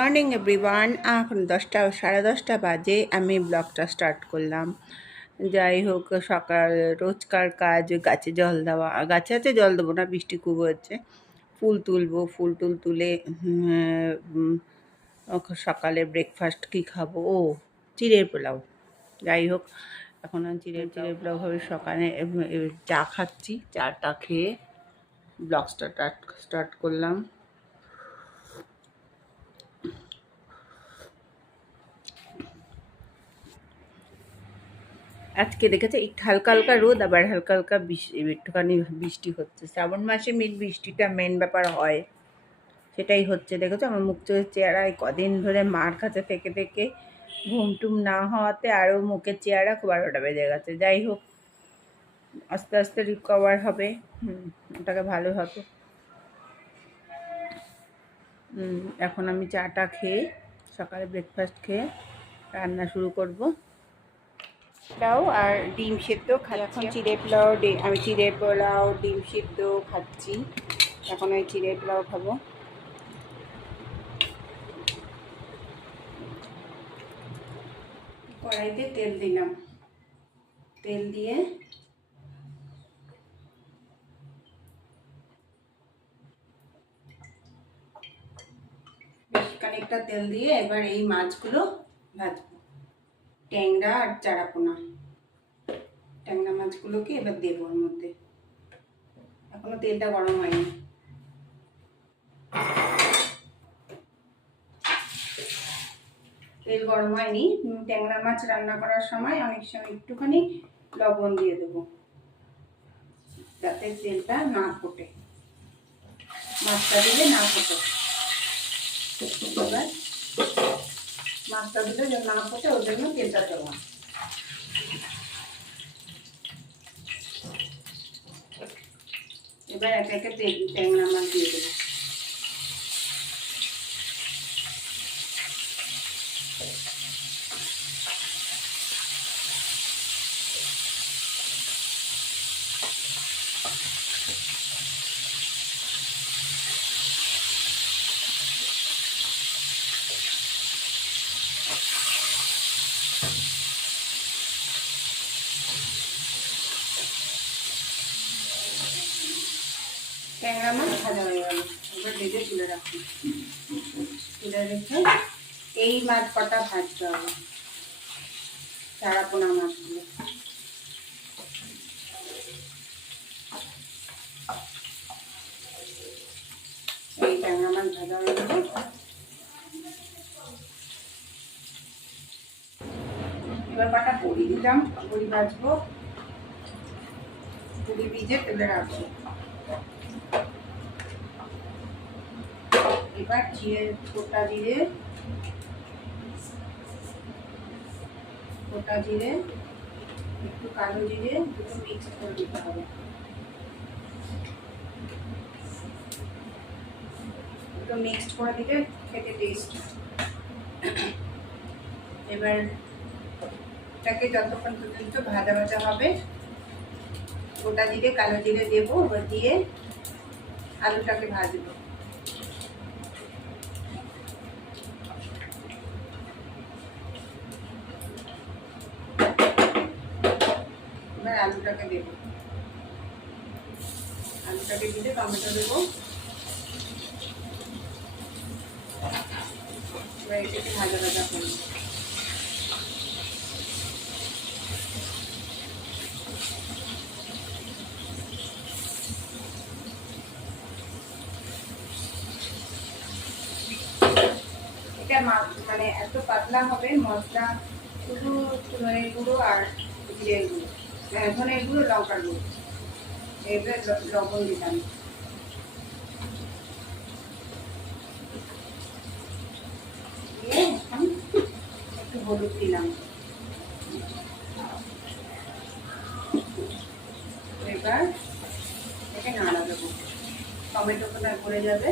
Morning everyone, এখন দশটা সাড়ে দশটা বাজে, আমি ব্লগটা স্টার্ট করলাম। যাই হোক, সকাল রোজকার কাজ, গাছে জল দেওয়া। গাছে আছে জল দেবো না, বৃষ্টি খুব হচ্ছে। ফুল তুলবো, ফুল টুল তুলে সকালে ব্রেকফাস্ট কি খাব? ও, চিড়ের পোলাও। যাই হোক, এখন চিড়ের চিড়ের পোলাও ভাবে সকালে চা খাচ্ছি চাটা খেয়ে ব্লগ স্টার্ট স্টার্ট করলাম। আজকে দেখেছে, একটু হালকা হালকা রোদ, আবার হালকা হালকা একটুখানি বৃষ্টি হচ্ছে। শ্রাবণ মাসে মিট বৃষ্টিটা মেন ব্যাপার হয়। সেটাই হচ্ছে, দেখেছ? আমার মুখ চোখের চেহারা কদিন ধরে মার কাছে থেকে থেকে ঘুম টুম না হওয়াতে আরও মুখের চেহারা খুব বারোটা বেজে গেছে। যাই হোক, আস্তে আস্তে রিকভার হবে। হুম, ওটাকে ভালো হবে। এখন আমি চাটা খেয়ে সকালে ব্রেকফাস্ট খেয়ে রান্না শুরু করব। পোলাও আর ডিম সেদ্ধ খাচ্ছি। এখন চিড়ে পোলাও আমি চিড়ে পোলাও ডিম সেদ্ধ খাচ্ছি। এখন ওই চিড়ে পোলাও খাব। কড়াইতে তেল দিলাম। তেল দিয়ে বেশ খানিকটা তেল দিয়ে এবার এই মাছগুলো ভাজবো। ট্যাংরা আর চারাপোনা। ট্যাংরা মাছগুলোকে এবার দেবো ওর মধ্যে। এখনও তেলটা গরম হয়নি। তেল গরম হয়নি। ট্যাংরা মাছ রান্না করার সময় অনেক সময় একটুখানি লবণ দিয়ে দেবো। যাতে তেলটা না ফোটে। মাছটা দিলে না ফোটে। এবার মাছটা দিলে যেন না ফোটে ওর জন্য তেলটা দেওয়া এবার একে একে ট্যাংরা মাছ দিয়ে দেবো। রাখি রেখে এই মাছ কটা ভাজতে হবে? চারাপোনা মাছগুলো। এই ট্যাংরা মাছ ভাজা হয়ে গেল। এবার কটা বড়ি দিলাম। ভাজবো। ভিজে তেলে রাখব। এবার জিরে গোটা জিরে গোটা জিরে, একটু কালো জিরে দুটো মিক্স করে দিতে হবে। দুটো মিক্সড করে দিলে খেতে টেস্ট এবার এটাকে যতক্ষণ পর্যন্ত ভাজা ভাজা হবে, গোটা জিরে, কালো জিরে দেবো, এবার দিয়ে আলুটাকে ভাজবো। আলুটাকে দেবো। আলুটাকে দিলে টমেটো দেবো। এবার এটাকে ভাজা ভাজা করব মানে এত পাতলা হবে, মশলা শুধু গুঁড়ো আর জিরের গুঁড়ো। হ্যাঁ, ধনের গুঁড়ো লঙ্কার গুঁড়ো। এবার লবণ দিলাম এখন একটু হলুদ দিলাম। এবার এটাকে নাড়া দেবো টমেটো কোনা পড়ে যাবে।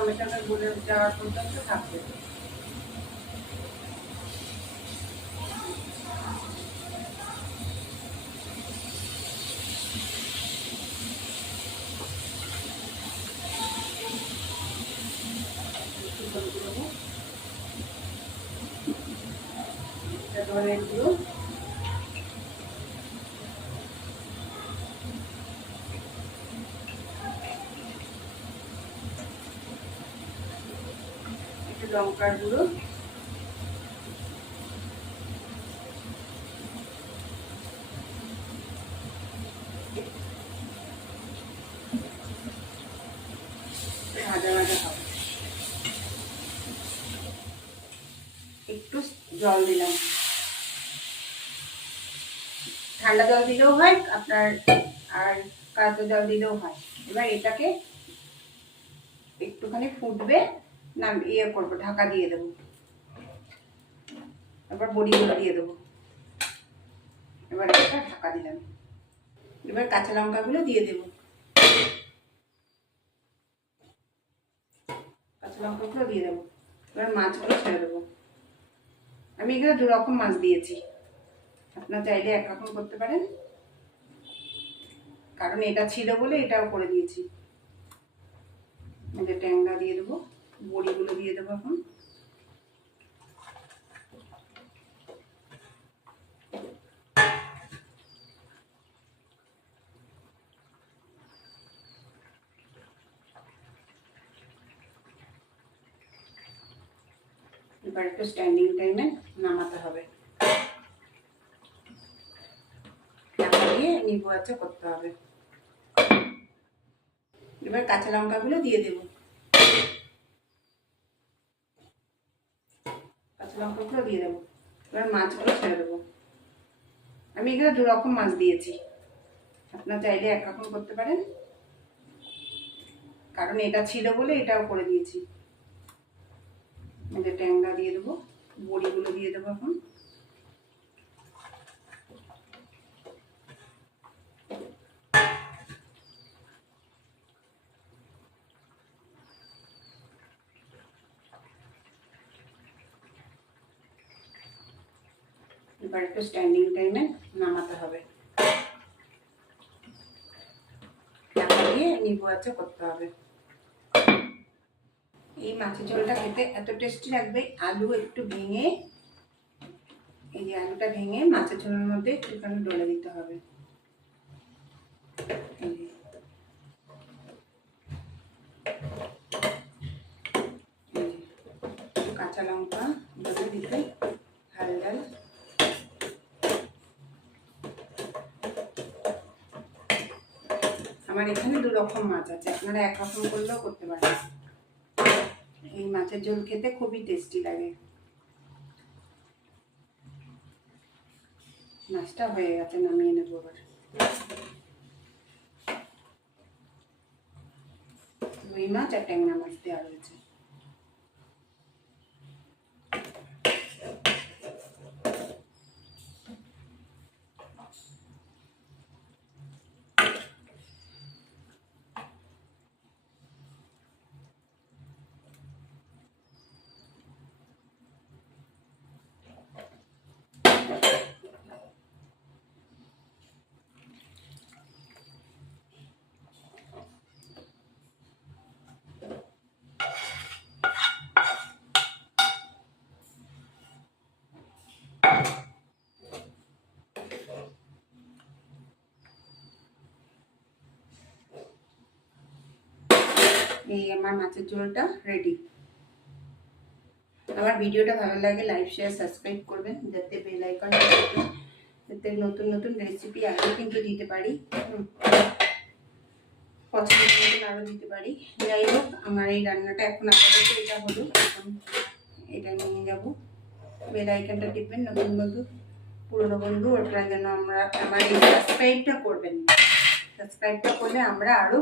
টমেটোটা গলে যাওয়ার পর্যন্ত থাকবে। হলুদ দেবো। এটা ধনের গুঁড়ো একটু লঙ্কার গুঁড়ো। একটু জল দিলাম। ঠান্ডা জল দিলেও হয়, আপনার আর কাঁচা জল দিলেও হয়। এবার এটাকে একটুখানি ফুটবে। না ইয়ে করব, ঢাকা দিয়ে দেবো। তারপর বড়িগুলো দিয়ে দেবো। এবার একটা ঢাকা দিলাম। এবার কাঁচা লঙ্কাগুলো দিয়ে দেবো। কাঁচা লঙ্কাগুলো দিয়ে দেবো। এবার মাছগুলো ছেড়ে দেবো। আমি এখানে দু রকম মাছ দিয়েছি। আপনার চাইলে এক রকম করতে পারেন। কারণ এটা ছিল বলে এটাও করে দিয়েছি। ট্যাংরা দিয়ে দেবো। বড়িগুলো দিয়ে দেবো এখন। এবার একটু স্ট্যান্ডিং টাইমে নামাতে হবে। ঢাকা দিয়ে নিবু আছে করতে হবে। এবার কাঁচা লঙ্কাগুলো দিয়ে দেব কাঁচা লঙ্কাগুলো দিয়ে দেবো। এবার মাছগুলো ছেড়ে দেবো। আমি এখানে দু রকম মাছ দিয়েছি। আপনার চাইলে এক রকম করতে পারেন। কারণ এটা ছিল বলে এটাও করে দিয়েছি। এটা ট্যাংরা দিয়ে দেবো, বড়িগুলো দিয়ে দেবো এখন। এবার একটু স্ট্যান্ডিং টাইমে নামাতে হবে। ঢাকা দিয়ে আছে করতে হবে। এই মাছের ঝোলটা খেতে এত টেস্টি লাগবে, আলু একটু ভেঙে, এই যে আলুটা ভেঙে মাছের ঝোলের মধ্যে একটুখানি ডলে দিতে হবে। কাঁচা লঙ্কা ডলে দিতে ঝাল ঝাল আমার এখানে দু রকম মাছ আছে। আপনারা এক রকম করলেও করতে পারেন এই মাছের ঝোল খেতে খুবই টেস্টি লাগে। মাছটা হয়ে গেছে, নামিয়ে নেব আবার রুই মাছ আর ট্যাংরা মাছ দেওয়া রয়েছে। এই আমার মাছের ঝোলটা রেডি আমার ভিডিওটা ভালো লাগে লাইক শেয়ার সাবস্ক্রাইব করবেন, যাতে বেল আইকন যাতে নতুন নতুন রেসিপি আরও কিন্তু দিতে পারি। পছন্দ মতন আরও দিতে পারি। যাই হোক, আমার এই রান্নাটা এখন আপাতত এটা হলো, এখন এটা নিয়ে যাব। বেল আইকনটা টিপবেন, নতুন বন্ধু, পুরনো বন্ধু, ওটা যেন আমরা, আমার এই সাবস্ক্রাইবটা করবেন। সাবস্ক্রাইবটা করলে আমরা আরও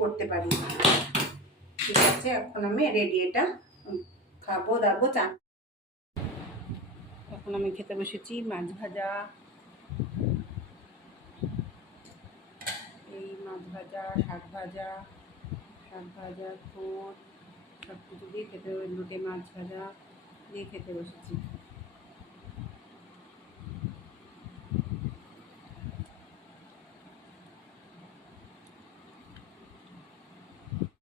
করতে পারি। ঠিক আছে, এখন আমি রেডি এটা খাব, দাবো চান এখন আমি খেতে বসেছি মাছ ভাজা। এই মাছ ভাজা, শাক ভাজা শাক ভাজা ঠোঁট সব কিছু দিয়ে খেতে লোটে মাছ ভাজা দিয়ে খেতে বসেছি।